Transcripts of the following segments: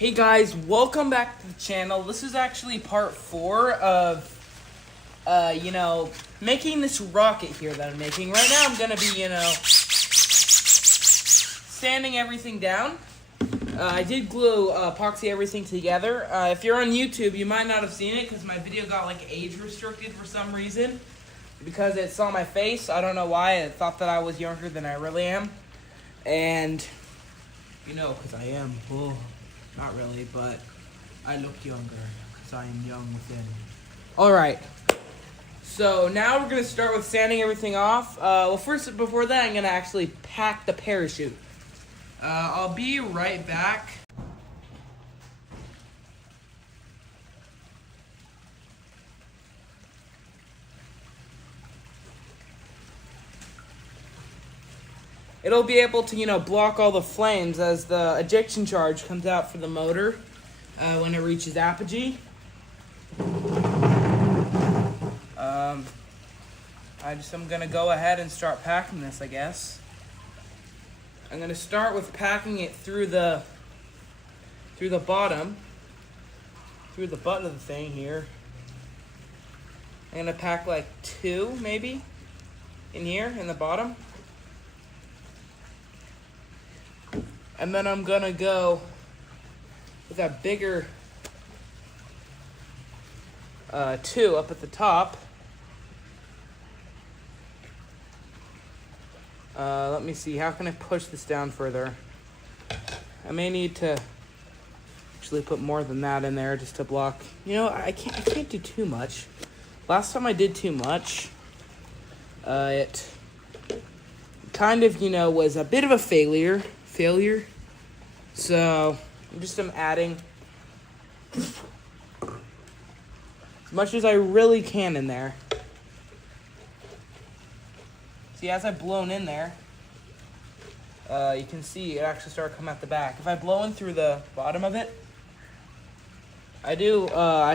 Hey guys, welcome back to the channel. This is actually part 4 of, making this rocket here that I'm making. Right now I'm gonna be, sanding everything down. I did glue, epoxy everything together. If you're on YouTube, you might not have seen it because my video got, age restricted for some reason. Because it saw my face. I don't know why. It thought that I was younger than I really am. And, because I am. Oh. Not really, but I look younger because I am young within. Alright, so now we're going to start with sanding everything off. First, before that, I'm going to actually pack the parachute. I'll be right back. It'll be able to, block all the flames as the ejection charge comes out for the motor when it reaches apogee. I'm going to go ahead and start packing this, I guess. I'm going to start with packing it through the bottom, through the butt of the thing here. I'm going to pack 2, maybe, in here, in the bottom. And then I'm gonna go with that bigger 2 up at the top. Let me see, how can I push this down further? I may need to actually put more than that in there just to block. I can't do too much. Last time I did too much, it kind of, was a bit of a failure. So I'm adding as much as I really can in there. See, as I've blown in there, you can see it actually started coming out the back. If I blow in through the bottom of it, I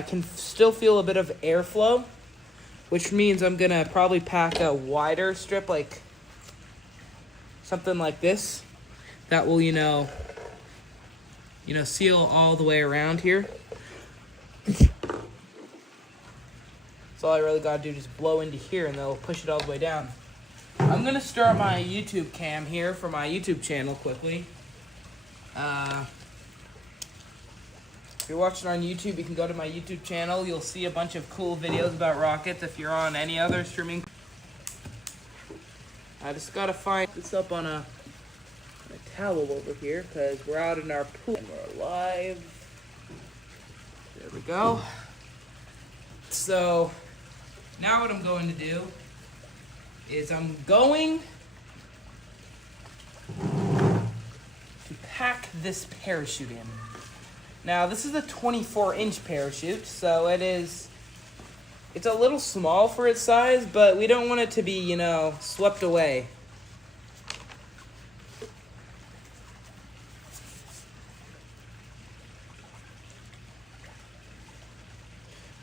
can still feel a bit of airflow, which means I'm gonna probably pack a wider strip, something like this. That will, seal all the way around here. So all I really gotta do is just blow into here and they'll push it all the way down. I'm gonna start my YouTube cam here for my YouTube channel quickly. If you're watching on YouTube, you can go to my YouTube channel. You'll see a bunch of cool videos about rockets. If you're on any other streaming, I just gotta find this up on a towel over here because we're out in our pool and we're live. There we go. So now what I'm going to do is I'm going to pack this parachute in. Now this is a 24-inch parachute, so it's a little small for its size, but we don't want it to be, swept away.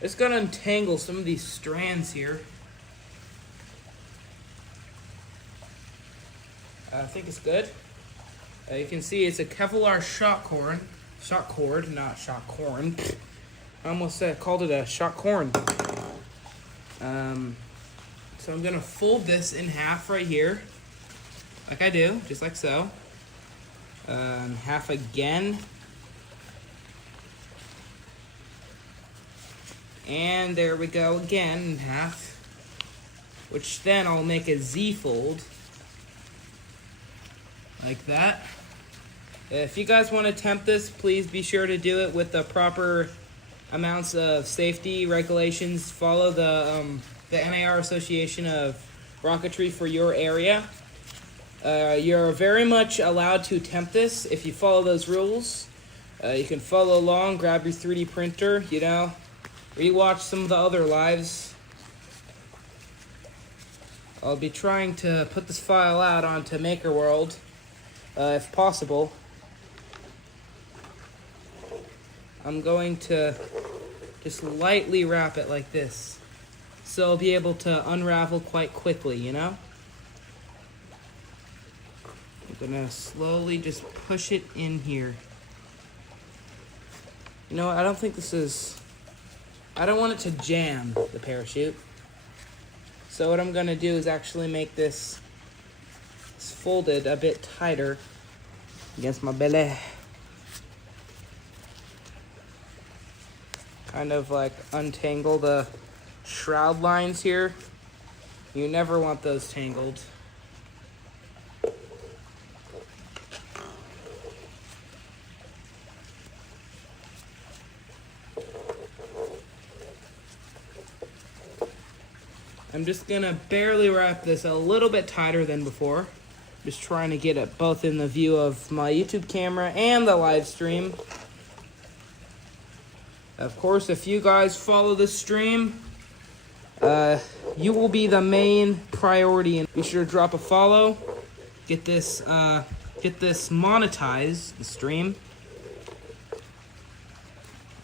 It's going to untangle some of these strands here. I think it's good. You can see it's a Kevlar shock cord, not shock corn. I almost called it a shock corn. So I'm going to fold this in half right here, like I do, just like so. Half again. And there we go again in half, which then I'll make a Z fold like that. If you guys want to attempt this, please be sure to do it with the proper amounts of safety regulations. Follow the NAR Association of Rocketry for your area. You're very much allowed to attempt this if you follow those rules. You can follow along, grab your 3D printer, rewatch some of the other lives. I'll be trying to put this file out onto MakerWorld, if possible. I'm going to just lightly wrap it like this, so I'll be able to unravel quite quickly, I'm gonna slowly just push it in here. You know what? I don't think this is... I don't want it to jam the parachute. So what I'm going to do is actually make this folded a bit tighter against my belly. Kind of like untangle the shroud lines here. You never want those tangled. I'm just gonna barely wrap this a little bit tighter than before. Just trying to get it both in the view of my YouTube camera and the live stream. Of course, if you guys follow the stream, you will be the main priority. And be sure to drop a follow. Get this monetized, the stream.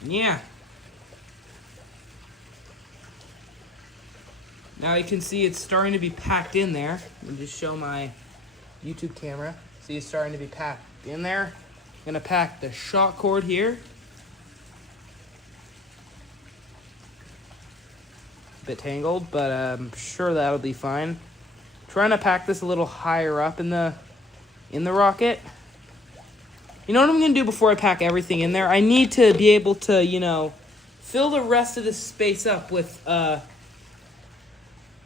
Yeah. Now you can see it's starting to be packed in there. Let me just show my YouTube camera. See, it's starting to be packed in there. I'm gonna pack the shock cord here. A bit tangled, but I'm sure that'll be fine. Trying to pack this a little higher up in the rocket. You know what I'm gonna do before I pack everything in there? I need to be able to, you know, fill the rest of this space up with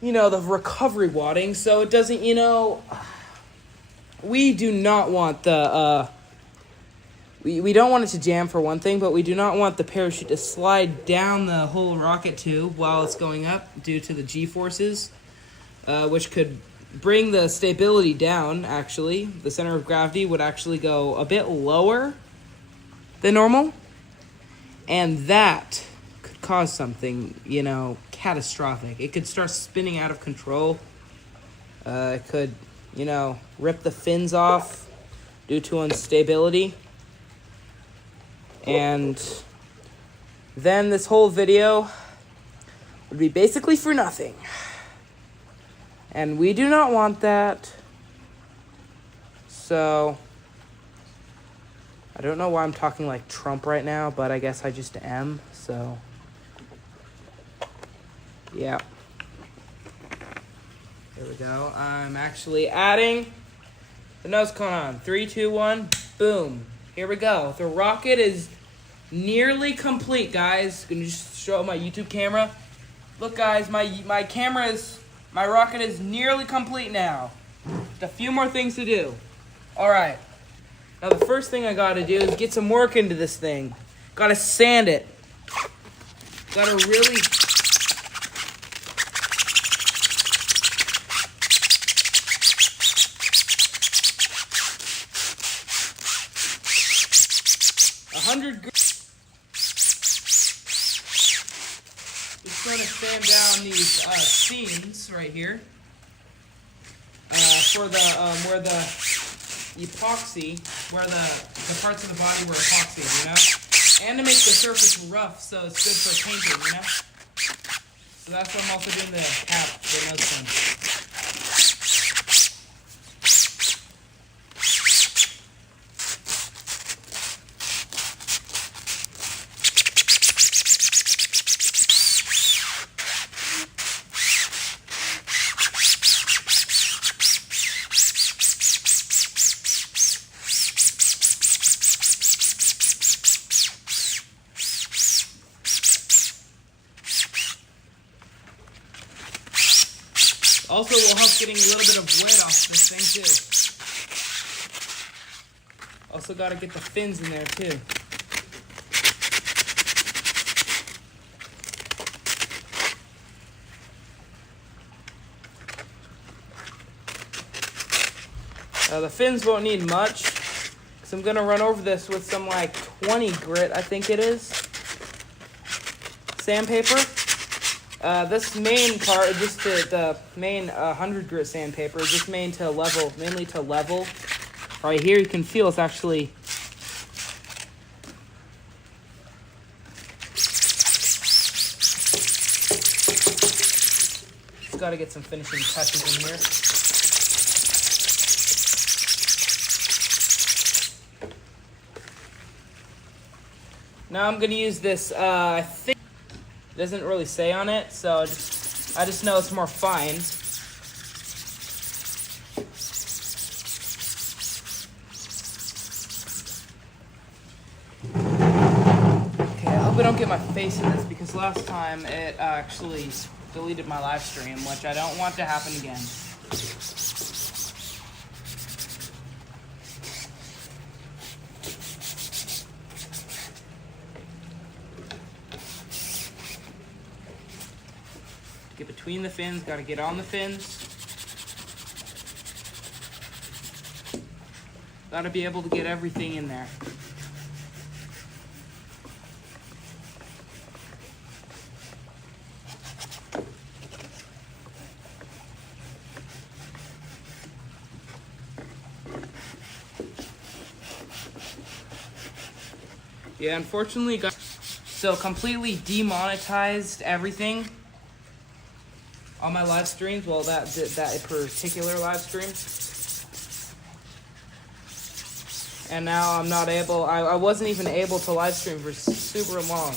you know, the recovery wadding, so it doesn't, you know, we do not want the, we don't want it to jam for one thing, but we do not want the parachute to slide down the whole rocket tube while it's going up due to the G-forces, which could bring the stability down, actually. The center of gravity would actually go a bit lower than normal, and that could cause something, you know, catastrophic. It could start spinning out of control. It could, you know, rip the fins off due to instability. And then this whole video would be basically for nothing. And we do not want that. So, I don't know why I'm talking like Trump right now, but I guess I just am, so... Yeah. There we go. I'm actually adding the nose cone on. 3, 2, 1, boom. Here we go. The rocket is nearly complete, guys. Gonna just show my YouTube camera. Look, guys, my rocket is nearly complete now. Just a few more things to do. All right. Now the first thing I gotta do is get some work into this thing. Gotta sand it. Gotta really. Just trying to sand down these seams right here for the where the epoxy, where the parts of the body were epoxy, you know, and to make the surface rough so it's good for painting, you know. So that's what I'm also doing the cap, the nose cone. Also will help getting a little bit of weight off this thing too. Also got to get the fins in there too. The fins won't need much, because I'm going to run over this with some like 20 grit, I think it is, sandpaper. This main part, just the main 100 grit sandpaper, is just mainly to level. Right here you can feel it's actually just got to get some finishing touches in here. Now I'm gonna use this, I think it doesn't really say on it, so I just know it's more fine. Okay, I hope I don't get my face in this because last time it actually deleted my live stream, which I don't want to happen again. Get between the fins, gotta get on the fins. Gotta be able to get everything in there. Yeah, unfortunately, got so completely demonetized everything on my live streams. Well, that particular live stream, and now I'm not able. I wasn't even able to live stream for super long.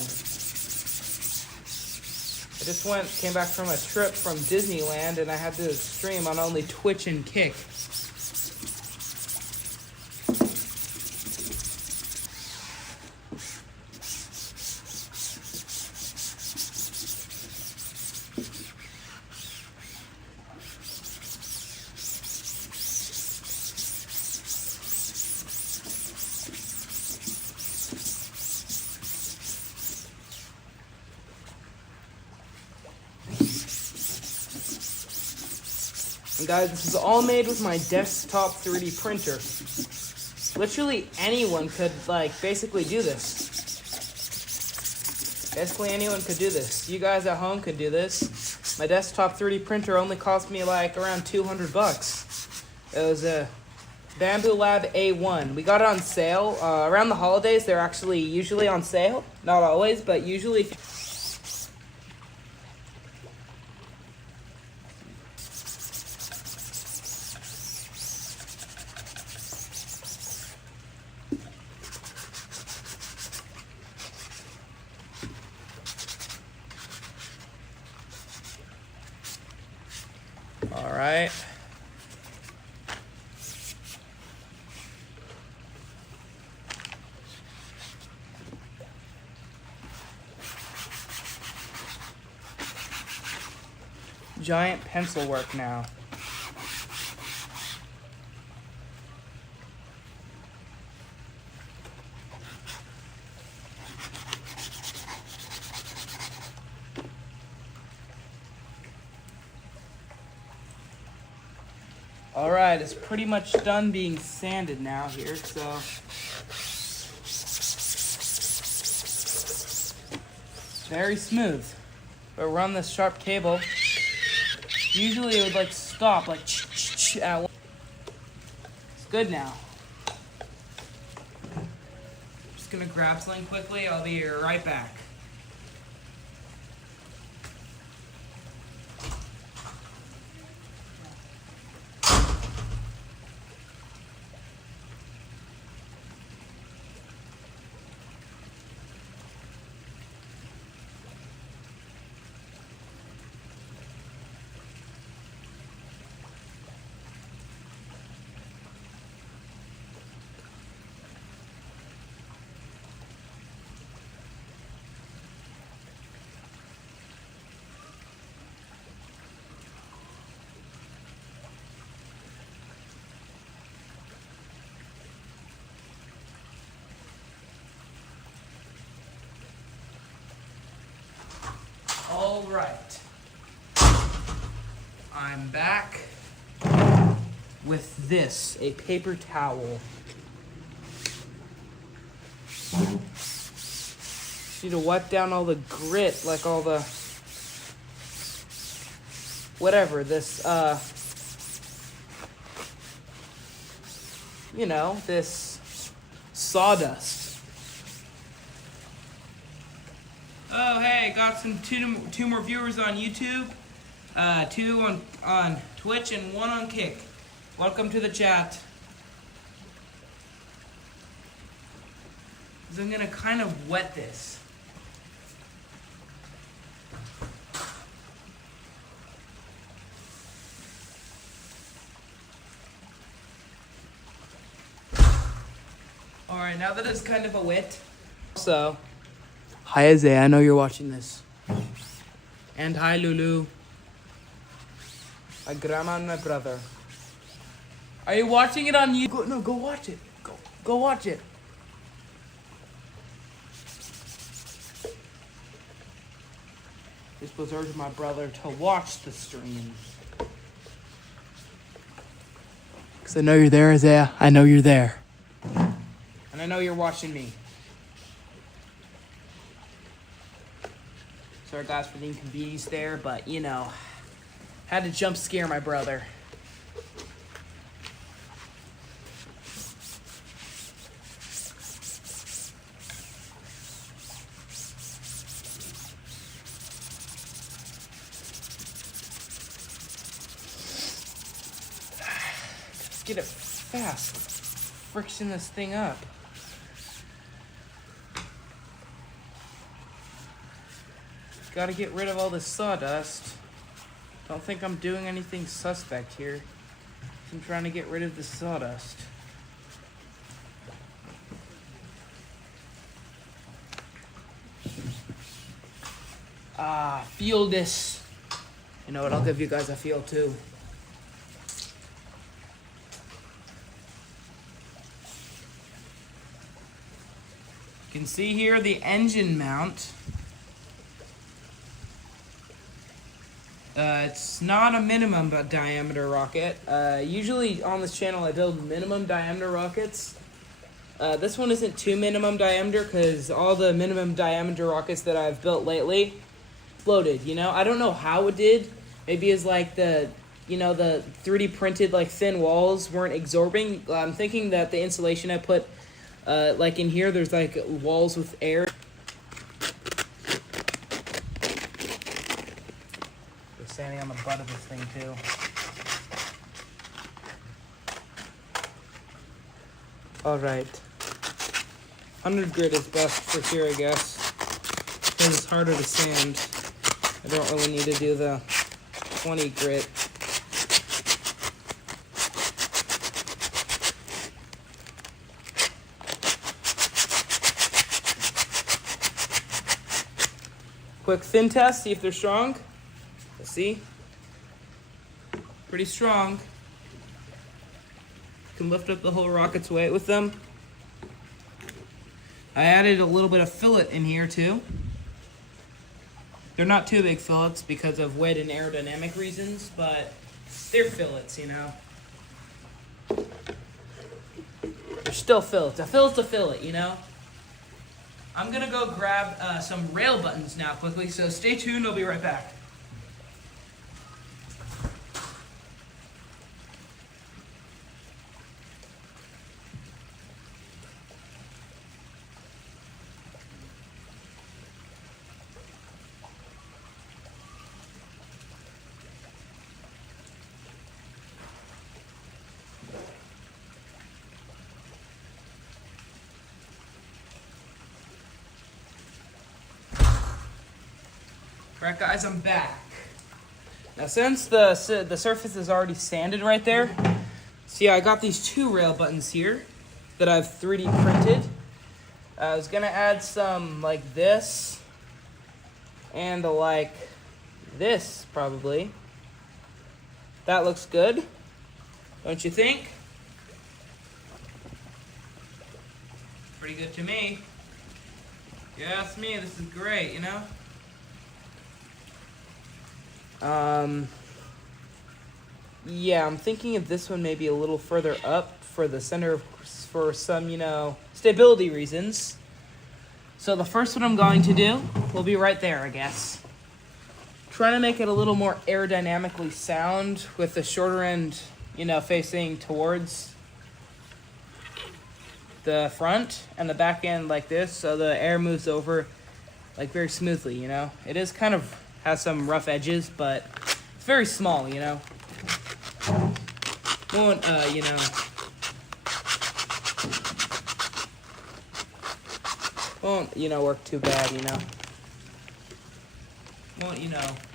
I just came back from a trip from Disneyland, and I had to stream on only Twitch and Kick. And guys, this is all made with my desktop 3D printer. Literally anyone could, basically do this. Basically anyone could do this. You guys at home could do this. My desktop 3D printer only cost me around $200. It was a Bambu Lab A1. We got it on sale. Around the holidays, they're actually usually on sale. Not always, but usually. All right. Giant pencil work now. All right, it's pretty much done being sanded now here, so. Very smooth. But run this sharp cable. Usually it would stop at one. It's good now. Just gonna grab something quickly. I'll be right back. All right, I'm back with this, a paper towel. Need to wipe down all the grit, all the, whatever, this, this sawdust. Oh, hey, got two more viewers on YouTube, 2 on Twitch, and 1 on Kick. Welcome to the chat. is I'm gonna kind of wet this. Alright, now that it's kind of a wet. So, hi Isaiah, I know you're watching this. And hi Lulu. My grandma and my brother. Are you watching it on YouTube? No, go watch it. Go watch it. This was urging my brother to watch the stream. Because I know you're there, Isaiah. I know you're there. And I know you're watching me. Sorry guys for the inconvenience there, but you know, had to jump scare my brother. Let's get it fast. Friction this thing up. Gotta get rid of all this sawdust. Don't think I'm doing anything suspect here. I'm trying to get rid of the sawdust. Feel this. You know what, I'll give you guys a feel too. You can see here the engine mount. It's not a minimum diameter rocket. Usually on this channel I build minimum diameter rockets. This one isn't too minimum diameter because all the minimum diameter rockets that I've built lately floated, you know? I don't know how it did. Maybe it's like the 3D printed like thin walls weren't absorbing. I'm thinking that the insulation I put like in here, there's like walls with air. Standing on the butt of this thing too. Alright. 100 grit is best for here, I guess. Because it's harder to sand. I don't really need to do the 20 grit. Quick thin test, see if they're strong. Let's see. Pretty strong. You can lift up the whole rocket's weight with them. I added a little bit of fillet in here too. They're not too big fillets because of weight and aerodynamic reasons, but they're fillets, you know. They're still fillets. A fillet's a fillet, you know. I'm gonna go grab some rail buttons now quickly, so stay tuned, I'll be right back. Alright guys, I'm back. Now since the surface is already sanded right there, see I got these two rail buttons here that I've 3D printed. I was gonna add some like this and like this probably. That looks good, don't you think? Pretty good to me. Yeah, that's me, this is great, you know? Yeah, I'm thinking of this one maybe a little further up for the center for some, you know, stability reasons. So the first one I'm going to do will be right there, I guess. Trying to make it a little more aerodynamically sound with the shorter end, you know, facing towards the front and the back end like this, so the air moves over like very smoothly, you know. It is kind of has some rough edges, but it's very small, you know. Won't, you know. Won't, work too bad, Won't,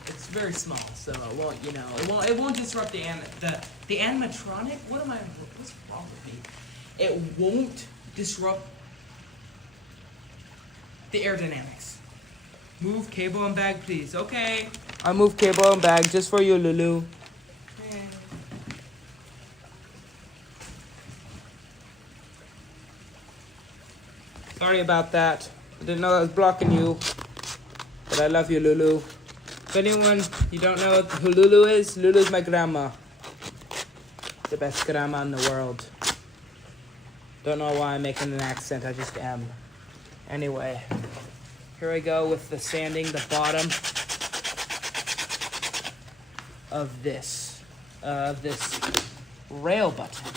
it's very small, so it won't, it won't disrupt the animatronic. What's wrong with me? It won't disrupt the aerodynamics. Move cable and bag, please. Okay. I move cable and bag just for you, Lulu. Sorry about that. I didn't know I was blocking you. But I love you, Lulu. If anyone, you don't know who Lulu is, Lulu's my grandma. The best grandma in the world. Don't know why I'm making an accent, I just am. Anyway, here I go with the sanding the bottom of this rail button.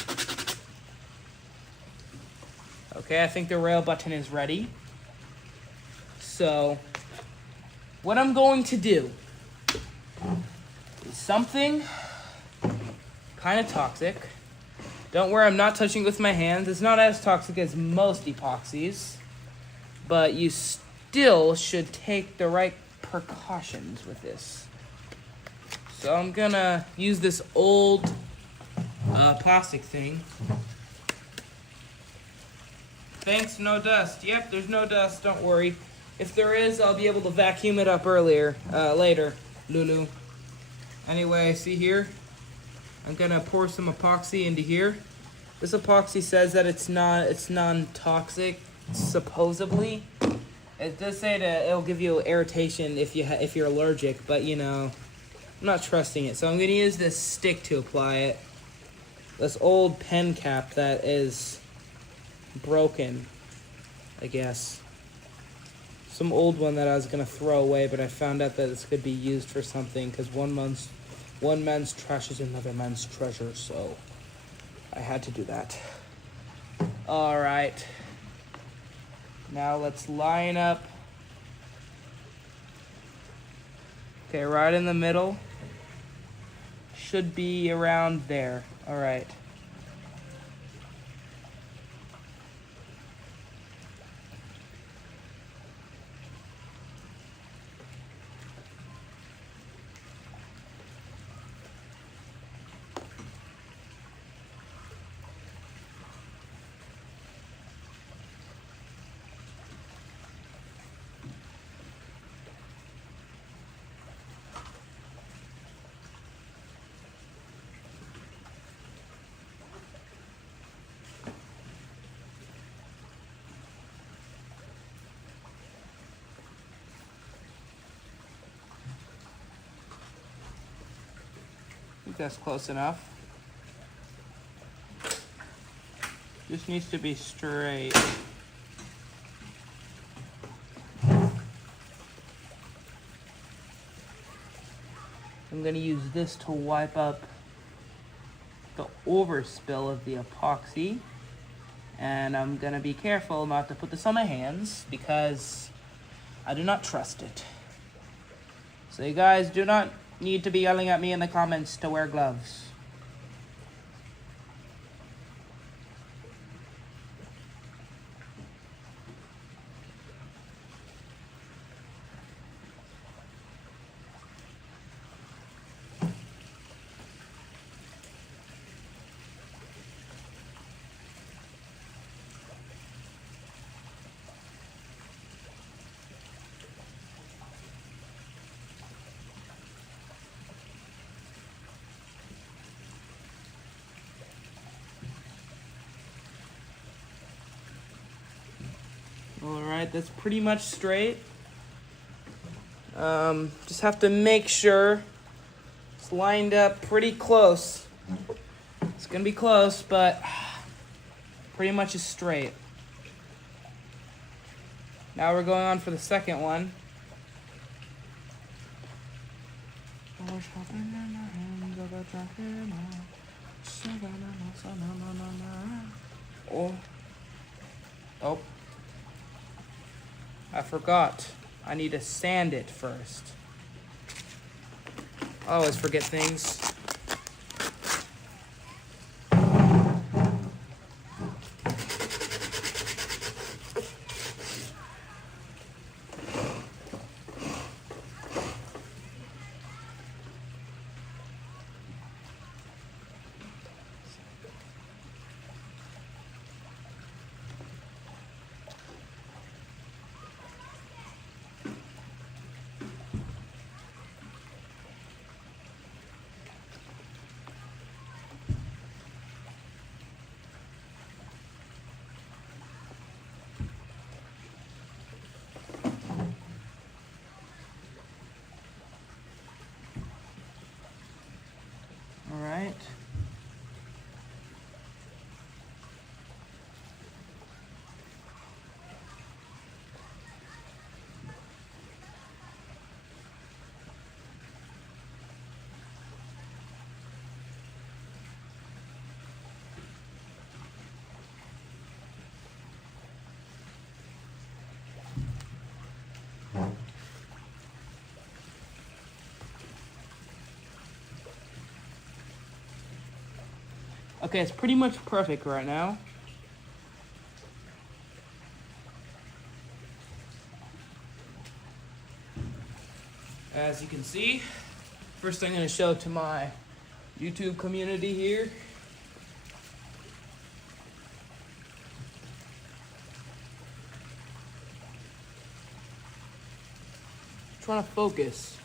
Okay, I think the rail button is ready. So, what I'm going to do is something kind of toxic. Don't worry, I'm not touching it with my hands. It's not as toxic as most epoxies, but you still should take the right precautions with this. So I'm gonna use this old plastic thing. Thanks, no dust. Yep, there's no dust, don't worry. If there is, I'll be able to vacuum it up later, Lulu. Anyway, see here? I'm gonna pour some epoxy into here. This epoxy says that it's non-toxic, supposedly. It does say that it'll give you irritation if you're allergic, but I'm not trusting it. So I'm gonna use this stick to apply it. This old pen cap that is broken, I guess. Some old one that I was gonna throw away, but I found out that this could be used for something because one man's trash is another man's treasure, so I had to do that. All right. Now let's line up. Okay, right in the middle. Should be around there. All right. I think that's close enough. Just needs to be straight. I'm going to use this to wipe up the overspill of the epoxy. And I'm going to be careful not to put this on my hands because I do not trust it. So you guys do not need to be yelling at me in the comments to wear gloves. Alright, that's pretty much straight. Just have to make sure it's lined up pretty close. It's gonna be close, but pretty much is straight. Now we're going on for the second one. Oh. I forgot. I need to sand it first. I always forget things. Okay, it's pretty much perfect right now. As you can see, first I'm going to show to my YouTube community here. Trying to focus.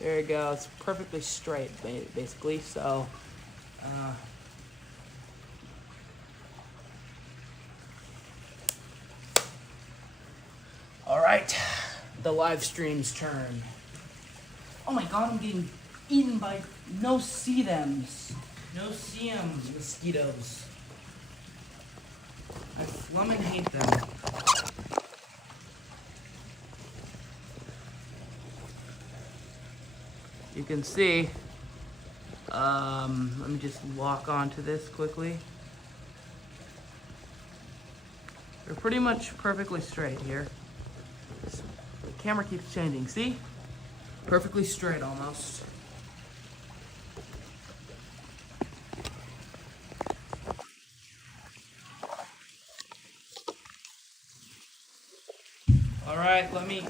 There you go. It's perfectly straight, basically. So, all right, the live stream's turn. Oh my God, I'm getting eaten by no-see-thems. No-see-em mosquitoes. I flumming hate them. You can see, let me just walk onto this quickly. They're pretty much perfectly straight here. The camera keeps changing, see? Perfectly straight almost. All right, let me...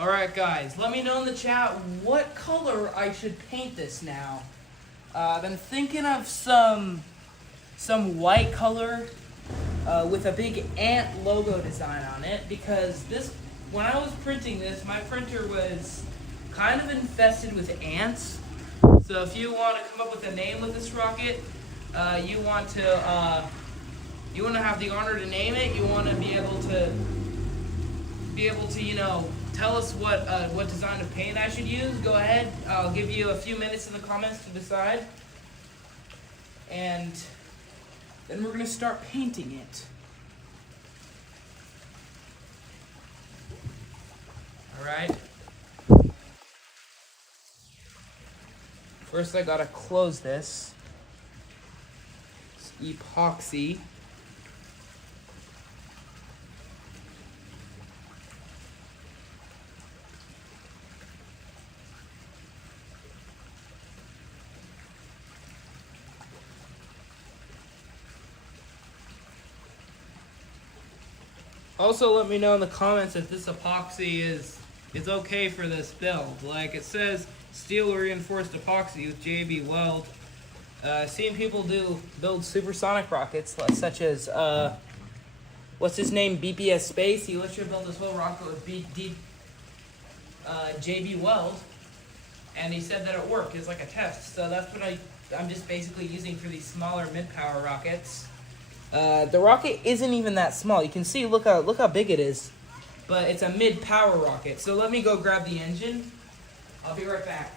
Alright guys, let me know in the chat what color I should paint this now. I've been thinking of some white color with a big ant logo design on it, because this, when I was printing this, my printer was kind of infested with ants. So if you want to come up with a name of this rocket, you want to have the honor to name it, you want to be able to, you know, tell us what design of paint I should use. Go ahead. I'll give you a few minutes in the comments to decide. And then we're going to start painting it. Alright. First I gotta close this. It's epoxy. Also, let me know in the comments if this epoxy is okay for this build. Like, it says steel reinforced epoxy with JB Weld. I've seen people build supersonic rockets, such as what's his name, BPS Space. He literally built this whole rocket with JB Weld, and he said that it worked. It's like a test. So that's what I'm just basically using for these smaller mid-power rockets. The rocket isn't even that small. You can see, look how big it is. But it's a mid-power rocket. So let me go grab the engine. I'll be right back.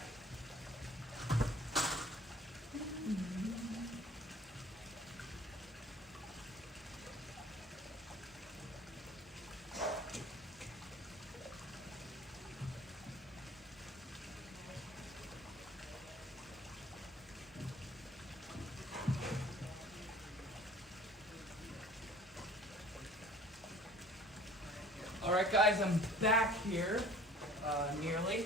Alright guys, I'm back here, nearly.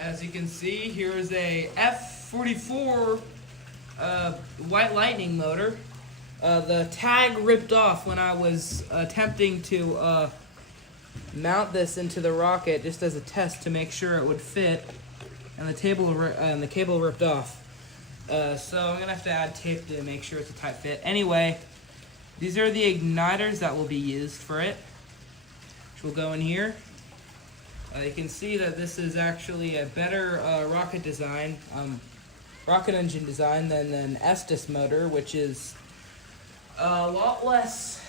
As you can see, here is a F44 White Lightning motor. The tag ripped off when I was attempting to mount this into the rocket just as a test to make sure it would fit, and the cable ripped off. So I'm gonna have to add tape to make sure it's a tight fit. Anyway, these are the igniters that will be used for it, which will go in here. You can see that this is actually a better rocket design, rocket engine design than an Estes motor, which is a lot less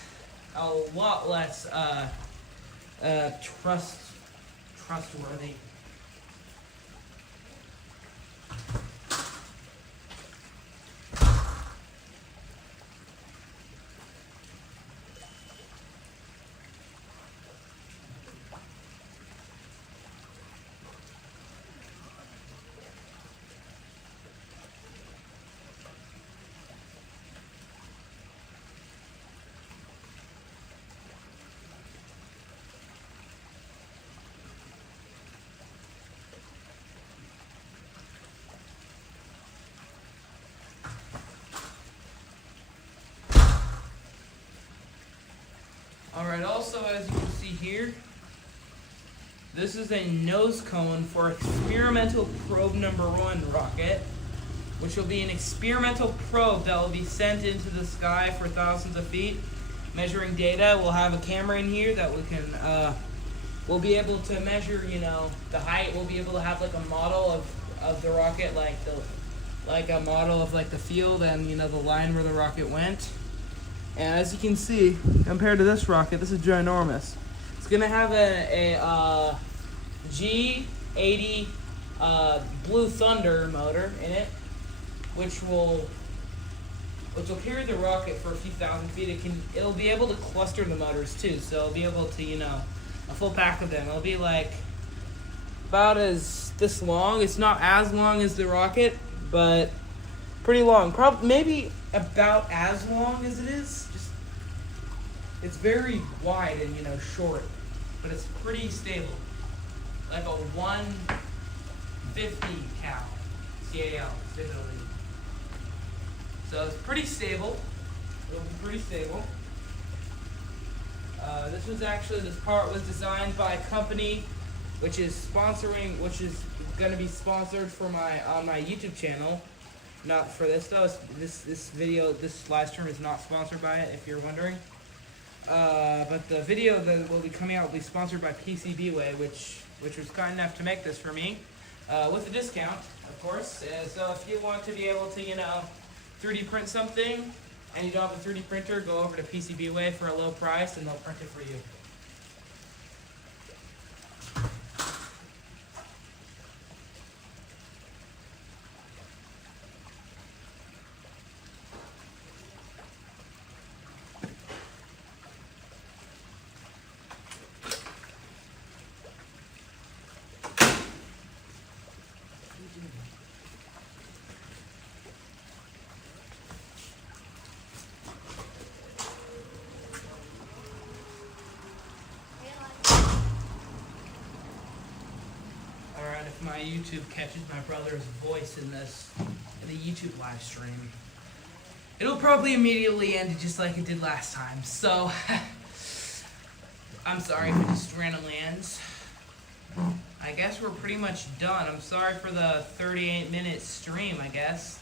trustworthy. Alright, also as you can see here, this is a nose cone for experimental probe number 1 rocket, which will be an experimental probe that will be sent into the sky for thousands of feet, measuring data. We'll have a camera in here that we can, we'll be able to measure, you know, the height. We'll be able to have like a model of the rocket, like a model of like the field and, you know, the line where the rocket went. And as you can see, compared to this rocket, this is ginormous. It's gonna have a G80 Blue Thunder motor in it, which will carry the rocket for a few thousand feet. It'll be able to cluster the motors too, so it'll be able to, you know, a full pack of them. It'll be like about this long. It's not as long as the rocket, but pretty long. Probably maybe about as long as it is. Just it's very wide and, you know, short, but it's pretty stable. Like a 150 cal CAL stability. So it's pretty stable. It'll be pretty stable. This part was designed by a company which is going to be sponsored for on my YouTube channel. Not for this though. This live stream is not sponsored by it, if you're wondering. But the video that will be coming out will be sponsored by PCBWay, which was kind enough to make this for me, with a discount, of course. So if you want to be able to, you know, 3D print something, and you don't have a 3D printer, go over to PCBWay for a low price, and they'll print it for you. If my YouTube catches my brother's voice in the YouTube live stream, it'll probably immediately end just like it did last time. So I'm sorry if it just randomly ends. I guess we're pretty much done. I'm sorry for the 38-minute stream, I guess.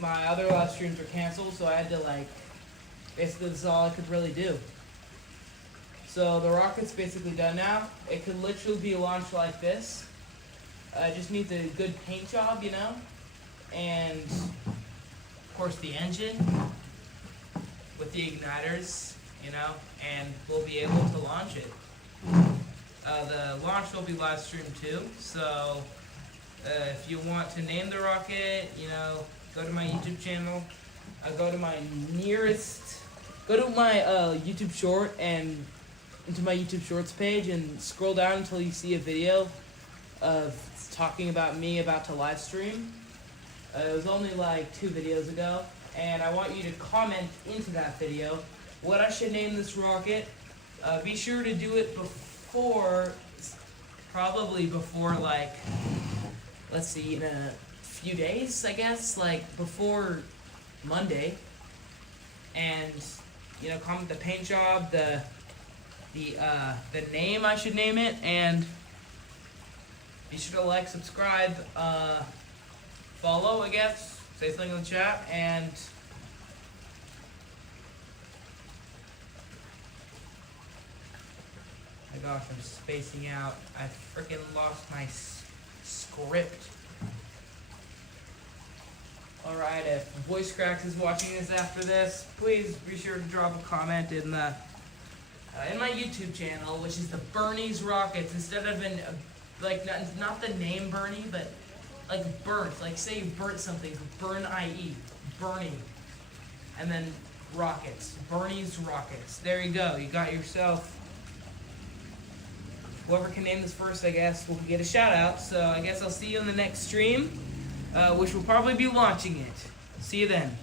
My other live streams were canceled, so I had to, like, basically this is all I could really do. So the rocket's basically done now. It could literally be launched like this. Just needs a good paint job, you know, and of course the engine with the igniters, you know, and we'll be able to launch it. The launch will be live streamed too. So if you want to name the rocket, you know, go to my YouTube channel. Go to my YouTube short and into my YouTube Shorts page and scroll down until you see a video of talking about me about to live stream. It was only like 2 videos ago, and I want you to comment into that video what I should name this rocket. Be sure to do it probably before, like, let's see, in a few days, I guess, like before Monday. And, you know, comment the paint job, the name I should name it, and be sure to like, subscribe, follow, I guess, say something in the chat, and my gosh, I'm spacing out. I freaking lost my script. Alright, if Voice Cracks is watching this after this, please be sure to drop a comment in my YouTube channel, which is the Bernie's Rockets. Instead of not the name Bernie, but like burnt. Like say you burnt something, burn IE, Bernie, and then rockets, Bernie's Rockets. There you go. You got yourself. Whoever can name this first, I guess, will get a shout out. So I guess I'll see you in the next stream, which will probably be launching it. See you then.